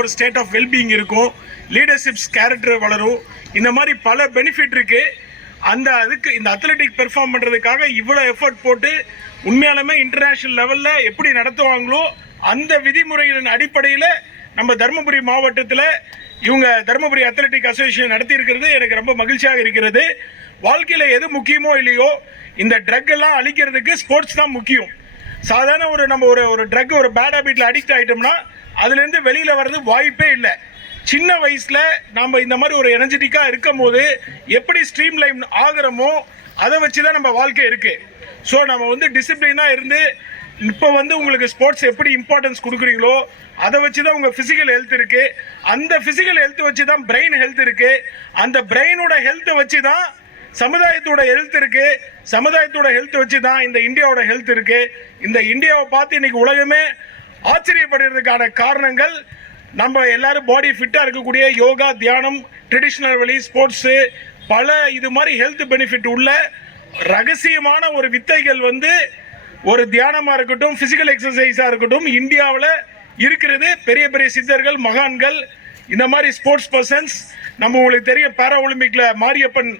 ஒரு state of wellbeing இருக்கும், leaderships character வளரும். இந்த மாதிரி பல பெனிஃபிட் இருக்கு. அதுக்கு இந்த அத்லெட்டிக் பெர்ஃபார்ம் பண்ணுறதுக்காக இவ்வளோ எஃபர்ட் போட்டு உண்மையாலுமே இன்டர்நேஷ்னல் லெவலில் எப்படி நடத்துவாங்களோ அந்த விதிமுறைகளின் அடிப்படையில் நம்ம தருமபுரி மாவட்டத்தில் இவங்க தருமபுரி அத்லெட்டிக் அசோசியேஷன் நடத்தி இருக்கிறது எனக்கு ரொம்ப மகிழ்ச்சியாக இருக்கிறது. வாழ்க்கையில் எது முக்கியமோ இல்லையோ இந்த ட்ரக் எல்லாம் அழிக்கிறதுக்கு ஸ்போர்ட்ஸ் தான் முக்கியம். சாதாரண நம்ம ஒரு ட்ரக் ஒரு பேட் ஹேபிட்டில் அடிக்ட் ஆகிட்டோம்னா அதுலேருந்து வெளியில் வர்றது வாய்ப்பே இல்லை. சின்ன வயசில் நம்ம இந்த மாதிரி ஒரு எனர்ஜெட்டிக்காக இருக்கும் போது எப்படி ஸ்ட்ரீம் லைன் ஆகிறோமோ அதை வச்சு தான் நம்ம வாழ்க்கை இருக்குது. ஸோ நம்ம டிசிப்ளினாக இருந்து இப்போ உங்களுக்கு ஸ்போர்ட்ஸ் எப்படி இம்பார்ட்டன்ஸ் கொடுக்குறீங்களோ அதை வச்சு தான் உங்கள் ஃபிசிக்கல் ஹெல்த் இருக்குது. அந்த ஃபிசிக்கல் ஹெல்த் வச்சு தான் பிரெயின் ஹெல்த் இருக்குது. அந்த பிரெயினோட ஹெல்த்தை வச்சு தான் சமுதாயத்தோட ஹெல்த் இருக்குது. சமுதாயத்தோட ஹெல்த் வச்சு தான் இந்த இந்தியாவோட ஹெல்த் இருக்குது. இந்த இந்தியாவை பார்த்து இன்னைக்கு உலகமே ஆச்சரியப்படுறதுக்கான காரணங்கள் நம்ம எல்லாரும் பாடி ஃபிட்டாக இருக்கக்கூடிய யோகா, தியானம், ட்ரெடிஷ்னல் வழி, ஸ்போர்ட்ஸு, பல இது மாதிரி ஹெல்த் பெனிஃபிட் உள்ள ரகசியமான ஒரு வித்தைகள் ஒரு தியானமாக இருக்கட்டும், ஃபிசிக்கல் எக்ஸசைஸாக இருக்கட்டும் இந்தியாவில் இருக்கிறது. பெரிய பெரிய சித்தர்கள், மகான்கள், இந்த மாதிரி ஸ்போர்ட்ஸ் பர்சன்ஸ், நம்ம உங்களுக்கு தெரியும் பாரா ஒலிம்பிக்கில் மாரியப்பன்